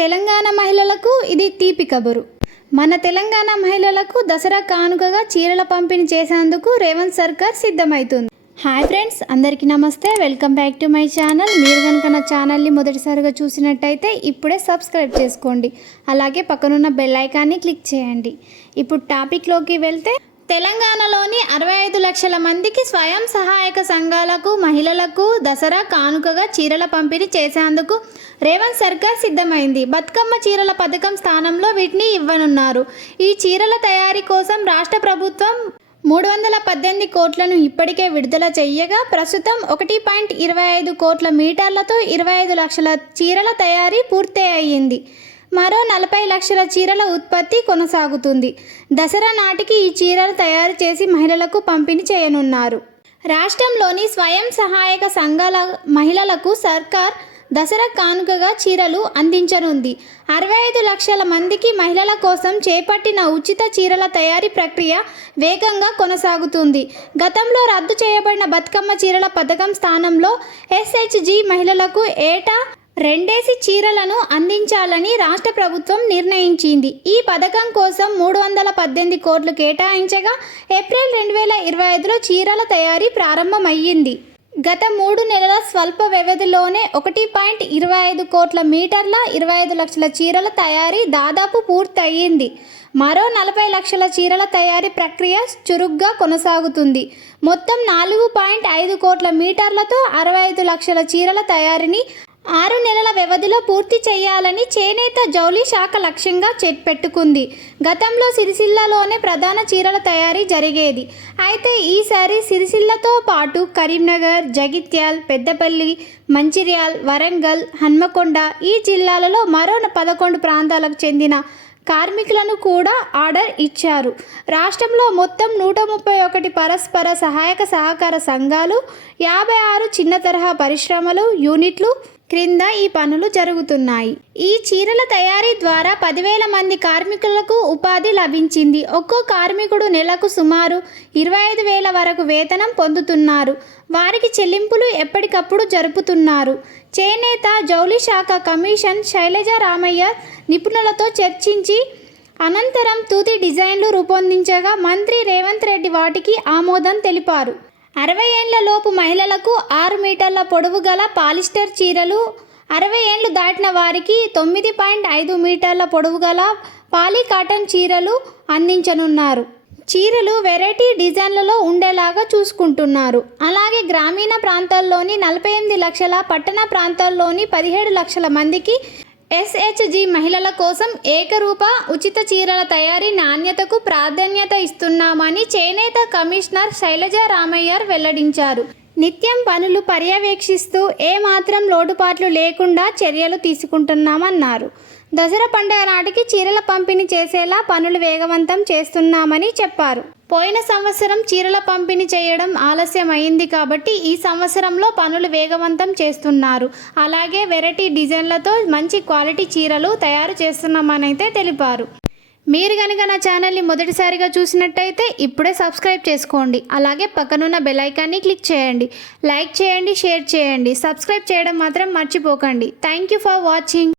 తెలంగాణ మహిళలకు ఇది తీపి కబురు. మన తెలంగాణ మహిళలకు దసరా కానుకగా చీరల పంపిణీ చేసేందుకు రేవంత్ సర్కార్ సిద్ధమవుతుంది హాయ్ ఫ్రెండ్స్ అందరికీ నమస్తే. Welcome back to my channel. మీరు కనుక నా ఛానల్ని మొదటిసారిగా చూసినట్టయితే ఇప్పుడే సబ్స్క్రైబ్ చేసుకోండి. అలాగే పక్కనున్న బెల్ ఐకాన్ని క్లిక్ చేయండి. ఇప్పుడు టాపిక్లోకి వెళ్తే తెలంగాణలోని అరవై ఐదు లక్షల మందికి స్వయం సహాయక సంఘాలకు మహిళలకు దసరా కానుకగా చీరల పంపిణీ చేసేందుకు రేవంత్ సర్కార్ సిద్ధమైంది. బతుకమ్మ చీరల పథకం స్థానంలో వీటిని ఇవ్వనున్నారు. ఈ చీరల తయారీ కోసం రాష్ట్ర ప్రభుత్వం మూడు వందల పద్దెనిమిది కోట్లను ఇప్పటికే విడుదల చెయ్యగా ప్రస్తుతం ఒకటి పాయింట్ ఇరవై ఐదు కోట్ల మీటర్లతో ఇరవై ఐదు లక్షల చీరల తయారీ పూర్తి అయ్యింది మరో నలభై లక్షల చీరల ఉత్పత్తి కొనసాగుతుంది. దసరా నాటికి ఈ చీరలు తయారు చేసి మహిళలకు పంపిణీ చేయనున్నారు. రాష్ట్రంలోని స్వయం సహాయక సంఘాల మహిళలకు సర్కార్ దసరా కానుకగా చీరలు అందించనుంది. అరవై ఐదు లక్షల మందికి మహిళల కోసం చేపట్టిన ఉచిత చీరల తయారీ ప్రక్రియ వేగంగా కొనసాగుతుంది. గతంలో రద్దు చేయబడిన బతుకమ్మ చీరల పథకం స్థానంలో ఎస్హెచ్జి మహిళలకు ఏటా రెండేసి చీరలను అందించాలని రాష్ట్ర ప్రభుత్వం నిర్ణయించింది. ఈ పథకం కోసం మూడు వందల పద్దెనిమిది కోట్లు కేటాయించగా ఏప్రిల్ రెండు వేల ఇరవై ఐదులో చీరల తయారీ ప్రారంభమయ్యింది. గత మూడు నెలల స్వల్ప వ్యవధిలోనే ఒకటి పాయింట్ ఇరవై ఐదు కోట్ల మీటర్ల ఇరవై ఐదు లక్షల చీరల తయారీ దాదాపు పూర్తయింది మరో నలభై లక్షల చీరల తయారీ ప్రక్రియ చురుగ్గా కొనసాగుతుంది. మొత్తం నాలుగు పాయింట్ ఐదు కోట్ల మీటర్లతో అరవై ఐదు లక్షల చీరల తయారీని ఆరు నెలల వ్యవధిలో పూర్తి చేయాలని చేనేత జౌలి శాఖ లక్ష్యంగా చె- పెట్టుకుంది. గతంలో సిరిసిల్లలోనే ప్రధాన చీరల తయారీ జరిగేది. అయితే ఈసారి సిరిసిల్లతో పాటు కరీంనగర్ జగిత్యాల్ పెద్దపల్లి మంచిర్యాల్ వరంగల్ హన్మకొండ ఈ జిల్లాలలో మరో పదకొండు ప్రాంతాలకు చెందిన కార్మికులను కూడా ఆర్డర్ ఇచ్చారు. రాష్ట్రంలో మొత్తం నూట ముప్పై ఒకటి పరస్పర సహాయక సహకార సంఘాలు యాభై ఆరు చిన్న తరహా పరిశ్రమలు యూనిట్లు క్రింద ఈ పనులు జరుగుతున్నాయి. ఈ చీరల తయారీ ద్వారా పదివేల మంది కార్మికులకు ఉపాధి లభించింది. ఒక్కో కార్మికుడు నెలకు సుమారు ఇరవై ఐదు వేల వరకు వేతనం పొందుతున్నారు. వారికి చెల్లింపులు ఎప్పటికప్పుడు జరుపుతున్నారు. చేనేత జౌలి శాఖ కమిషన్ శైలజ రామయ్య నిపుణులతో చర్చించి అనంతరం తుది డిజైన్లు రూపొందించగా మంత్రి రేవంత్ రెడ్డి వాటికి ఆమోదం తెలిపారు. అరవై ఏండ్ల లోపు మహిళలకు ఆరు మీటర్ల పొడవు గల పాలిస్టర్ చీరలు అరవై ఏండ్లు దాటిన వారికి తొమ్మిది పాయింట్ ఐదు మీటర్ల పొడవు గల పాలీ కాటన్ చీరలు అందించనున్నారు. చీరలు వెరైటీ డిజైన్లలో ఉండేలాగా చూసుకుంటున్నారు. అలాగే గ్రామీణ ప్రాంతాల్లోని నలభై ఎనిమిది లక్షల పట్టణ ప్రాంతాల్లోని పదిహేడు లక్షల మందికి ఎస్హెచ్జి మహిళల కోసం ఏకరూప ఉచిత చీరల తయారీ నాణ్యతకు ప్రాధాన్యత ఇస్తున్నామని చేనేత కమిషనర్ శైలజ రామయ్యర్ వెల్లడించారు. నిత్యం పనులు పర్యవేక్షిస్తూ ఏ మాత్రం లోటుపాట్లు లేకుండా చర్యలు తీసుకుంటున్నామన్నారు. దసరా పండుగ నాటికి చీరల పంపిణీ చేసేలా పనులు వేగవంతం చేస్తున్నామని చెప్పారు. పోయిన సంవత్సరం చీరల పంపిణీ చేయడం ఆలస్యం అయింది కాబట్టి ఈ సంవత్సరంలో పనులు వేగవంతం చేస్తున్నారు. అలాగే వెరైటీ డిజైన్లతో మంచి క్వాలిటీ చీరలు తయారు చేస్తున్నామని అయితే తెలిపారు. మీరు కనుక నా ఛానల్ని మొదటిసారిగా చూసినట్టయితే ఇప్పుడే సబ్స్క్రైబ్ చేసుకోండి. అలాగే పక్కనున్న బెలైకాన్ని క్లిక్ చేయండి. లైక్ చేయండి షేర్ చేయండి. సబ్స్క్రైబ్ చేయడం మాత్రం మర్చిపోకండి. Thank you for watching.